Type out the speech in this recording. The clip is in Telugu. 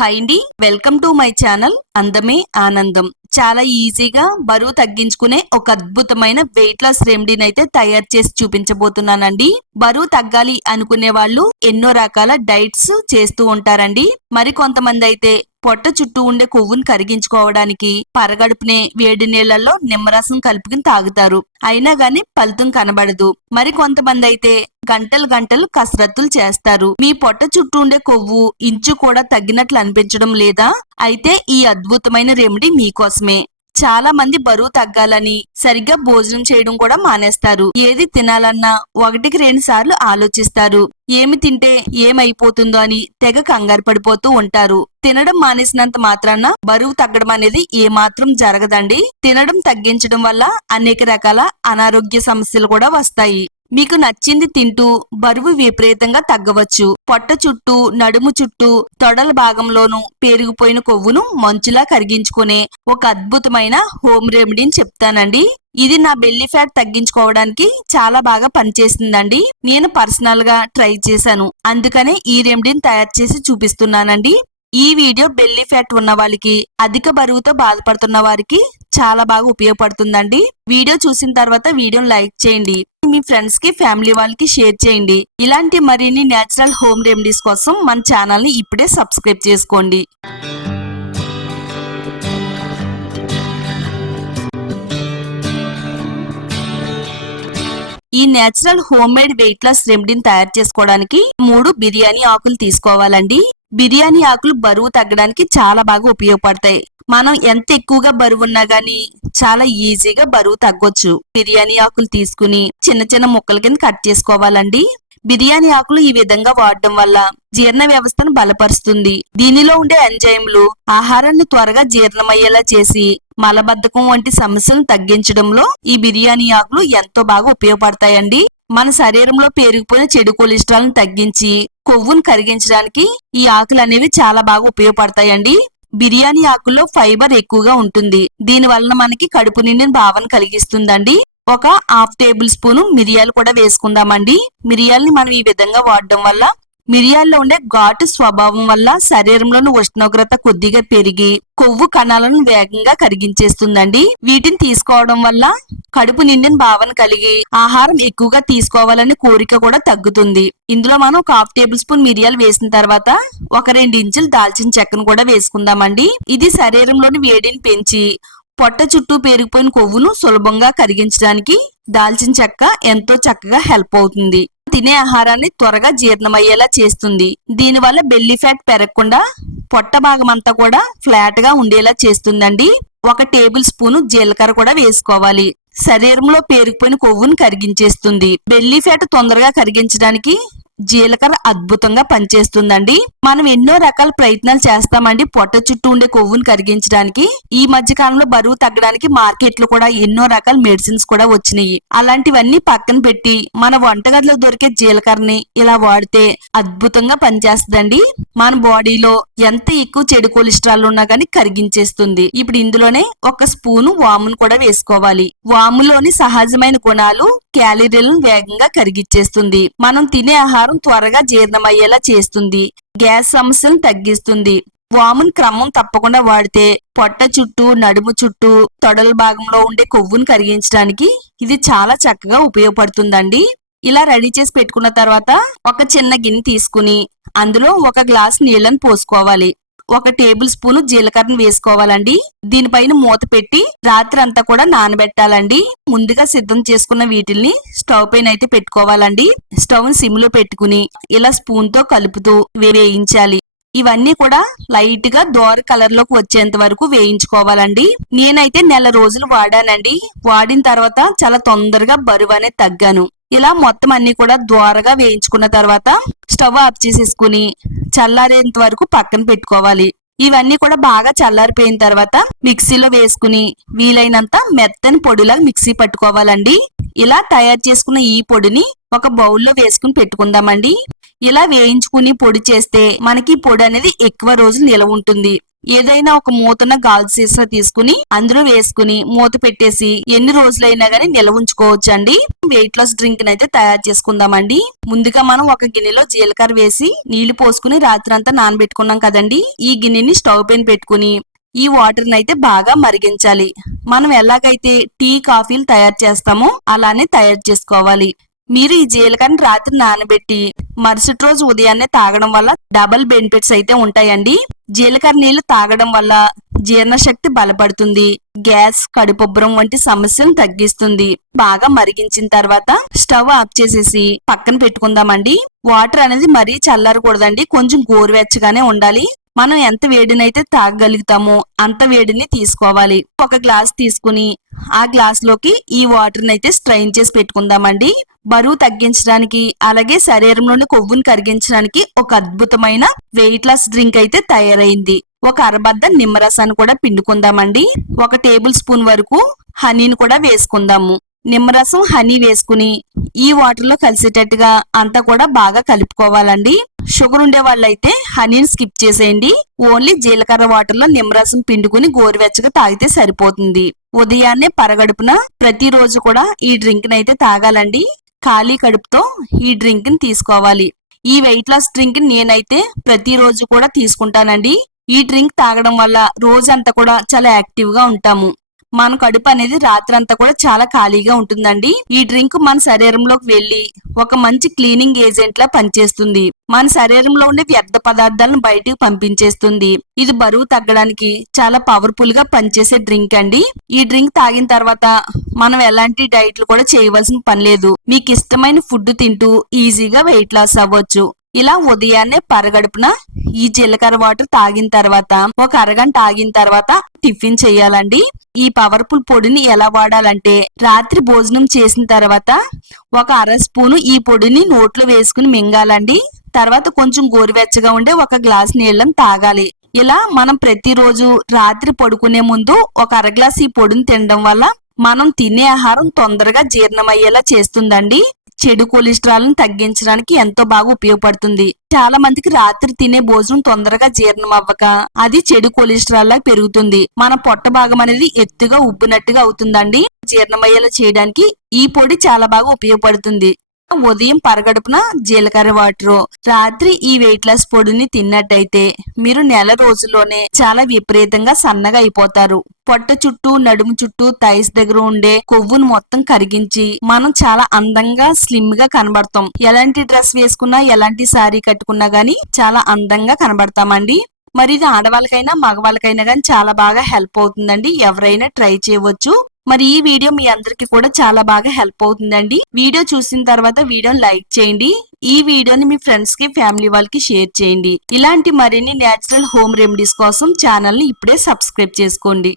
హాయ్ అండి, వెల్కమ్ టు మై ఛానల్ అందమే ఆనందం. చాలా ఈజీగా బరువు తగ్గించుకునే ఒక అద్భుతమైన వెయిట్ లాస్ రెమెడీని అయితే తయారు చేసి చూపించబోతున్నానండి. బరువు తగ్గాలి అనుకునే వాళ్ళు ఎన్నో రకాల డైట్స్ చేస్తూ ఉంటారండి. మరి కొంతమంది అయితే పొట్ట చుట్టూ ఉండే కొవ్వును కరిగించుకోవడానికి పరగడుపునే వేడి నీళ్లలో నిమ్మరసం కలుపుకుని తాగుతారు. అయినా గాని ఫలితం కనబడదు. మరి కొంతమంది అయితే గంటలు గంటలు కసరత్తులు చేస్తారు. మీ పొట్ట చుట్టూ ఉండే కొవ్వు ఇంచు కూడా తగ్గినట్లు అనిపించడం లేదా? అయితే ఈ అద్భుతమైన రెమెడీ మీకోసమే. చాలా మంది బరువు తగ్గాలని సరిగ్గా భోజనం చేయడం కూడా మానేస్తారు. ఏది తినాలన్నా 1-2 సార్లు ఆలోచిస్తారు. ఏమి తింటే ఏమైపోతుందో అని తెగ కంగారు పడిపోతూ ఉంటారు. తినడం మానేసినంత మాత్రాన బరువు తగ్గడం అనేది ఏమాత్రం జరగదండి. తినడం తగ్గించడం వల్ల అనేక రకాల అనారోగ్య సమస్యలు కూడా వస్తాయి. మీకు నచ్చింది తింటూ బరువు విపరీతంగా తగ్గవచ్చు. పొట్ట చుట్టూ, నడుము చుట్టూ, తొడల భాగంలోనూ పేరుకుపోయిన కొవ్వును మంచులా కరిగించుకునే ఒక అద్భుతమైన హోమ్ రెమెడీని చెప్తానండి. ఇది నా బెల్లీ ఫ్యాట్ తగ్గించుకోవడానికి చాలా బాగా పనిచేసిందండి. నేను పర్సనల్ గా ట్రై చేశాను. అందుకనే ఈ రెమెడీని తయారు చేసి చూపిస్తున్నానండి. ఈ వీడియో బెల్లీ ఫ్యాట్ ఉన్న వాళ్ళకి, అధిక బరువుతో బాధపడుతున్న వారికి చాలా బాగా ఉపయోగపడుతుందండి. వీడియో చూసిన తర్వాత వీడియోని లైక్ చేయండి. మీ ఫ్రెండ్స్ కి, ఫ్యామిలీ వాళ్ళకి షేర్ చేయండి. ఇలాంటి మరిన్ని నేచురల్ హోమ్ రెమెడీస్ కోసం మన ఛానల్ ని ఇప్పుడే సబ్స్క్రైబ్ చేసుకోండి. ఈ natural homemade weight loss రెమెడీని తయారు చేసుకోవడానికి 3 బిర్యానీ ఆకులు తీసుకోవాలండి. బిర్యానీ ఆకులు బరువు తగ్గడానికి చాలా బాగా ఉపయోగపడతాయి. మనం ఎంత ఎక్కువగా బరువు ఉన్నా గానీ చాలా ఈజీగా బరువు తగ్గొచ్చు. బిర్యానీ ఆకులు తీసుకుని చిన్న చిన్న ముక్కల కింద కట్ చేసుకోవాలండి. బిర్యానీ ఆకులు ఈ విధంగా వాడడం వల్ల జీర్ణ వ్యవస్థను బలపరుస్తుంది. దీనిలో ఉండే ఎంజైమ్లు ఆహారాన్ని త్వరగా జీర్ణమయ్యేలా చేసి మలబద్ధకం వంటి సమస్యలను తగ్గించడంలో ఈ బిర్యానీ ఆకులు ఎంతో బాగా ఉపయోగపడతాయండి. మన శరీరంలో పేరుకుపోయిన చెడు కొలెస్ట్రాల్ ను తగ్గించి కొవ్వును కరిగించడానికి ఈ ఆకులు అనేవి చాలా బాగా ఉపయోగపడతాయండి. బిర్యానీ ఆకుల్లో ఫైబర్ ఎక్కువగా ఉంటుంది. దీని వలన మనకి కడుపు నిండిన భావన కలిగిస్తుందండి. ఒక 1/2 టేబుల్ స్పూన్ మిరియాలు కూడా వేసుకుందామండి. మిరియాలని మనం ఈ విధంగా వాడడం వల్ల మిరియాల్లో ఉండే ఘాటు స్వభావం వల్ల శరీరంలోని ఉష్ణోగ్రత కొద్దిగా పెరిగి కొవ్వు కణాలను వేగంగా కరిగించేస్తుందండి. వీటిని తీసుకోవడం వల్ల కడుపు నిండిన భావన కలిగి ఆహారం ఎక్కువగా తీసుకోవాలనే కోరిక కూడా తగ్గుతుంది. ఇందులో మనం ఒక 1/2 టేబుల్ స్పూన్ మిరియాలు వేసిన తర్వాత ఒక 2 ఇంచులు దాల్చిన చెక్కను కూడా వేసుకుందామండి. ఇది శరీరంలోని వేడిని పెంచి పొట్ట చుట్టూ పేరుకుపోయిన కొవ్వును సులభంగా కరిగించడానికి దాల్చిన చెక్క ఎంతో చక్కగా హెల్ప్ అవుతుంది. తినే ఆహారాన్ని త్వరగా జీర్ణమయ్యేలా చేస్తుంది. దీనివల్ల బెల్లీ ఫ్యాట్ పెరగకుండా పొట్ట భాగం అంతా కూడా ఫ్లాట్ గా ఉండేలా చేస్తుందండి. 1 టేబుల్ స్పూన్ జీలకర్ర కూడా వేసుకోవాలి. శరీరంలో పేరుకుపోయిన కొవ్వును కరిగించేస్తుంది. బెల్లీ ఫ్యాట్ తొందరగా కరిగించడానికి జీలకర్ర అద్భుతంగా పనిచేస్తుందండి. మనం ఎన్నో రకాల ప్రయత్నాలు చేస్తామండి పొట్ట చుట్టూ ఉండే కొవ్వును కరిగించడానికి. ఈ మధ్య కాలంలో బరువు తగ్గడానికి మార్కెట్ లో కూడా ఎన్నో రకాల మెడిసిన్స్ కూడా వచ్చినాయి. అలాంటివన్నీ పక్కన పెట్టి మన వంటగదిలో దొరికే జీలకర్రని ఇలా వాడితే అద్భుతంగా పనిచేస్తుందండి. మన బాడీలో ఎంత ఎక్కువ చెడు కొలెస్ట్రాల్ ఉన్నా గానీ కరిగించేస్తుంది. ఇప్పుడు ఇందులోనే 1 స్పూను వామును కూడా వేసుకోవాలి. వాములోని సహజమైన గుణాలు క్యాలరీలను వేగంగా కరిగిచ్చేస్తుంది. మనం తినే ఆహారం త్వరగా జీర్ణమయ్యేలా చేస్తుంది. గ్యాస్ సమస్యలను తగ్గిస్తుంది. వామును క్రమం తప్పకుండా వాడితే పొట్ట చుట్టూ, నడుము చుట్టూ, తొడల భాగంలో ఉండే కొవ్వును కరిగించడానికి ఇది చాలా చక్కగా ఉపయోగపడుతుందండి. ఇలా రెడీ చేసి పెట్టుకున్న తర్వాత ఒక చిన్న గిన్నె తీసుకుని అందులో 1 గ్లాస్ నీళ్లను పోసుకోవాలి. 1 టేబుల్ స్పూన్ జీలకర్రను వేసుకోవాలండి. దీనిపైన మూత పెట్టి రాత్రి అంతా కూడా నానబెట్టాలండి. ముందుగా సిద్ధం చేసుకున్న వీటిల్ని స్టవ్ పైన అయితే పెట్టుకోవాలండి. స్టవ్ ని సిమ్ లో పెట్టుకుని ఇలా స్పూన్ తో కలుపుతూ వేయించాలి. ఇవన్నీ కూడా లైట్ గా దోర కలర్ లోకి వచ్చేంత వరకు వేయించుకోవాలండి. నేనైతే నెల రోజులు వాడానండి. వాడిన తర్వాత చాలా తొందరగా బరువు అనేది తగ్గాను. ఇలా మొత్తం అన్ని కూడా దోరగా వేయించుకున్న తర్వాత స్టవ్ ఆఫ్ చేసేసుకుని చల్లారేంత వరకు పక్కన పెట్టుకోవాలి. ఇవన్నీ కూడా బాగా చల్లారిపోయిన తర్వాత మిక్సీలో వేసుకుని వీలైనంత మెత్తని పొడిలాగా మిక్సీ పట్టుకోవాలండి. ఇలా తయారు చేసుకున్న ఈ పొడిని ఒక బౌల్లో వేసుకుని పెట్టుకుందామండి. ఇలా వేయించుకుని పొడి చేస్తే మనకి పొడి అనేది ఎక్కువ రోజులు నిలవ ఉంటుంది. ఏదైనా ఒక మూతన గాజు సీసా తీసుకుని అందులో వేసుకుని మూత పెట్టేసి ఎన్ని రోజులైనా గానీ నిల్వ ఉంచుకోవచ్చండి. వెయిట్ లాస్ డ్రింక్ అయితే తయారు చేసుకుందామండి. ముందుగా మనం ఒక గిన్నెలో జీలకర్ర వేసి నీళ్లు పోసుకుని రాత్రంతా నానబెట్టుకున్నాం కదండి. ఈ గిన్నెని స్టవ్ పైన పెట్టుకుని ఈ వాటర్ అయితే బాగా మరిగించాలి. మనం ఎలాగైతే టీ కాఫీలు తయారు చేస్తామో అలానే తయారు చేసుకోవాలి. మీరు ఈ జీలకర్రని రాత్రి నానబెట్టి మరుసటి రోజు ఉదయాన్నే తాగడం వల్ల డబుల్ బెనిఫిట్స్ అయితే ఉంటాయండి. జీలకర్ర నీళ్లు తాగడం వల్ల జీర్ణశక్తి బలపడుతుంది, గ్యాస్, కడుపుబ్బరం వంటి సమస్యలను తగ్గిస్తుంది. బాగా మరిగించిన తర్వాత స్టవ్ ఆఫ్ చేసేసి పక్కన పెట్టుకుందామండి. వాటర్ అనేది మరీ చల్లారకూడదండి, కొంచెం గోరువెచ్చగానే ఉండాలి. మనం ఎంత వేడినైతే తాగగలుగుతామో అంత వేడిని తీసుకోవాలి. ఒక గ్లాస్ తీసుకుని ఆ గ్లాస్ లోకి ఈ వాటర్ అయితే స్ట్రైన్ చేసి పెట్టుకుందామండి. బరువు తగ్గించడానికి అలాగే శరీరంలోని కొవ్వును కరిగించడానికి ఒక అద్భుతమైన వెయిట్ లాస్ డ్రింక్ అయితే తయారైంది. ఒక అరబద్ద నిమ్మరసాన్ని కూడా పిండుకుందామండి. 1 టేబుల్ స్పూన్ వరకు హనీని కూడా వేసుకుందాము. నిమ్మరసం, హనీ వేసుకుని ఈ వాటర్ లో కలిసేటట్టుగా అంతా కూడా బాగా కలుపుకోవాలండి. షుగర్ ఉండే వాళ్ళైతే హనీని స్కిప్ చేసేయండి. ఓన్లీ జీలకర్ర వాటర్ లో నిమ్మరసం పిండుకుని గోరువెచ్చగా తాగితే సరిపోతుంది. ఉదయాన్నే పరగడుపున ప్రతిరోజు కూడా ఈ డ్రింక్ అయితే తాగాలండి. ఖాళీ కడుపుతో ఈ డ్రింక్ ని తీసుకోవాలి. ఈ వెయిట్ లాస్ డ్రింక్ నేనైతే ప్రతిరోజు కూడా తీసుకుంటానండి. ఈ డ్రింక్ తాగడం వల్ల రోజంతా కూడా చాలా యాక్టివ్ గా ఉంటాము. మన కడుపు అనేది రాత్రంతా కూడా చాలా ఖాళీగా ఉంటుందండి. ఈ డ్రింక్ మన శరీరంలోకి వెళ్లి ఒక మంచి క్లీనింగ్ ఏజెంట్ లా పనిచేస్తుంది. మన శరీరంలో ఉండే వ్యర్థ పదార్థాలను బయటకు పంపించేస్తుంది. ఇది బరువు తగ్గడానికి చాలా పవర్ఫుల్ గా పనిచేసే డ్రింక్ అండి. ఈ డ్రింక్ తాగిన తర్వాత మనం ఎలాంటి డైట్లు కూడా చేయవలసిన పని లేదు. మీకు ఇష్టమైన ఫుడ్ తింటూ ఈజీగా వెయిట్ లాస్ అవ్వచ్చు. ఇలా ఉదయాన్నే పరగడుపున ఈ జీలకర్ర వాటర్ తాగిన తర్వాత ఒక అరగంట ఆగిన తర్వాత టిఫిన్ చేయాలండి. ఈ పవర్ఫుల్ పొడిని ఎలా వాడాలంటే రాత్రి భోజనం చేసిన తర్వాత ఒక అర స్పూను ఈ పొడిని నోట్లో వేసుకుని మింగాలండి. తర్వాత కొంచెం గోరువెచ్చగా ఉండే ఒక గ్లాస్ నీళ్ళని తాగాలి. ఇలా మనం ప్రతిరోజు రాత్రి పడుకునే ముందు ఒక అర గ్లాస్ ఈ పొడిని తినడం వల్ల మనం తినే ఆహారం తొందరగా జీర్ణమయ్యేలా చేస్తుందండి. చెడు కొలెస్ట్రాల్ ని తగ్గించడానికి ఎంతో బాగా ఉపయోగపడుతుంది. చాలా మందికి రాత్రి తినే భోజనం తొందరగా జీర్ణం అవ్వక అది చెడు కొలెస్ట్రాల్ లా పెరుగుతుంది. మన పొట్ట భాగం అనేది ఎత్తుగా ఉబ్బినట్టుగా అవుతుందండి. జీర్ణమయ్యేలా చేయడానికి ఈ పొడి చాలా బాగా ఉపయోగపడుతుంది. ఉదయం పరగడుపున జీలకర్ర వాటర్, రాత్రి ఈ వెయిట్ లాస్ పొడిని తిన్నట్టయితే మీరు నెల రోజుల్లోనే చాలా విపరీతంగా సన్నగా అయిపోతారు. పొట్ట చుట్టూ, నడుము చుట్టూ, థైస్ దగ్గర ఉండే కొవ్వును మొత్తం కరిగించి మనం చాలా అందంగా, స్లిమ్ గా కనబడతాం. ఎలాంటి డ్రెస్ వేసుకున్నా, ఎలాంటి శారీ కట్టుకున్నా గానీ చాలా అందంగా కనబడతామండి. మరి ఇది ఆడవాళ్ళకైనా మగవాళ్ళకైనా గానీ చాలా బాగా హెల్ప్ అవుతుందండి. ఎవరైనా ట్రై చేయవచ్చు. మరి ఈ వీడియో మీ అందరికి కూడా చాలా బాగా హెల్ప్ అవుతుందండి. వీడియో చూసిన తర్వాత వీడియోని లైక్ చేయండి. ఈ వీడియోని మీ ఫ్రెండ్స్ కి, ఫ్యామిలీ వాళ్ళకి షేర్ చేయండి. ఇలాంటి మరిన్ని నేచురల్ హోమ్ రెమెడీస్ కోసం ఛానల్ ని ఇప్పుడే సబ్స్క్రైబ్ చేసుకోండి.